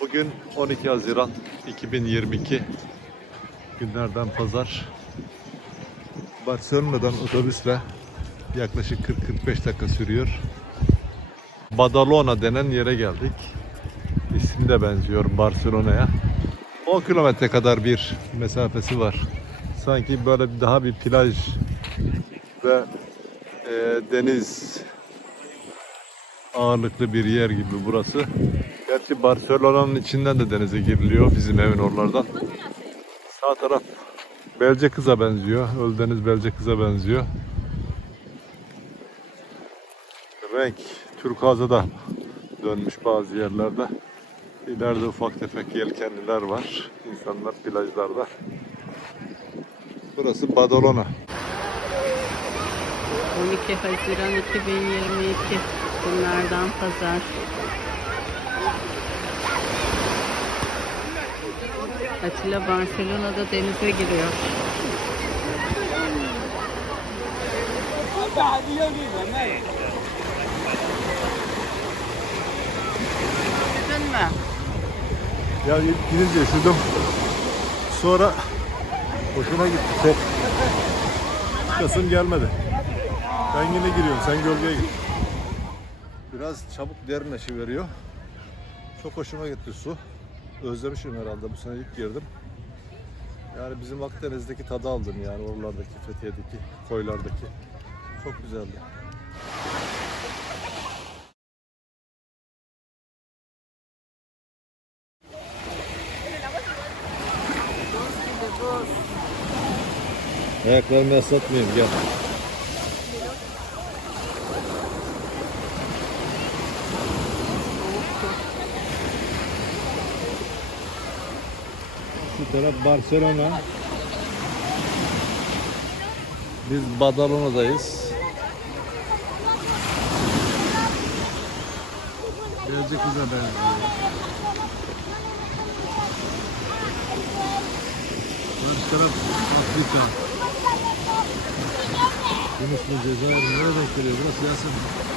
Bugün 12 Haziran 2022 günlerden pazar. Barcelona'dan otobüsle yaklaşık 40-45 dakika sürüyor. Badalona denen yere geldik. İsmi de benziyor Barcelona'ya. 10 kilometre kadar bir mesafesi var. Sanki böyle daha bir plaj ve e, deniz ağırlıklı bir yer gibi burası. Gerçi Barcelona'nın içinden de denize giriliyor bizim evin oralardan. Sağ taraf Belce kıza benziyor. Öldeniz Belce kıza benziyor. Renk turkuaza da dönmüş bazı yerlerde. İleride ufak tefek yelkenliler var. İnsanlar plajlarda. Burası Badalona. 12 Haziran 2022 günlerden pazar. Atilla Barcelona'da denize giriyor. Üşüdün mü? Ya gidince üşüdüm. Sonra hoşuma gitti çok. Çıkasım gelmedi. Ben yine giriyorum. Sen gölgeye git. Biraz çabuk derinleşi veriyor. Çok hoşuma gitti su. Özlemişim herhalde. Bu sene ilk girdim. Yani bizim Akdeniz'deki tadı aldım yani oralardaki, Fethiye'deki, koylardaki. Çok güzeldi. Ayaklarımı ıslatmayayım gel. Şu taraf Barcelona. Biz Badalona'dayız. Belce kıza benziyor. Karşı taraf Afrika. Yunus mu Cezayir? Nereye denk geliyor? Burası Yasemin.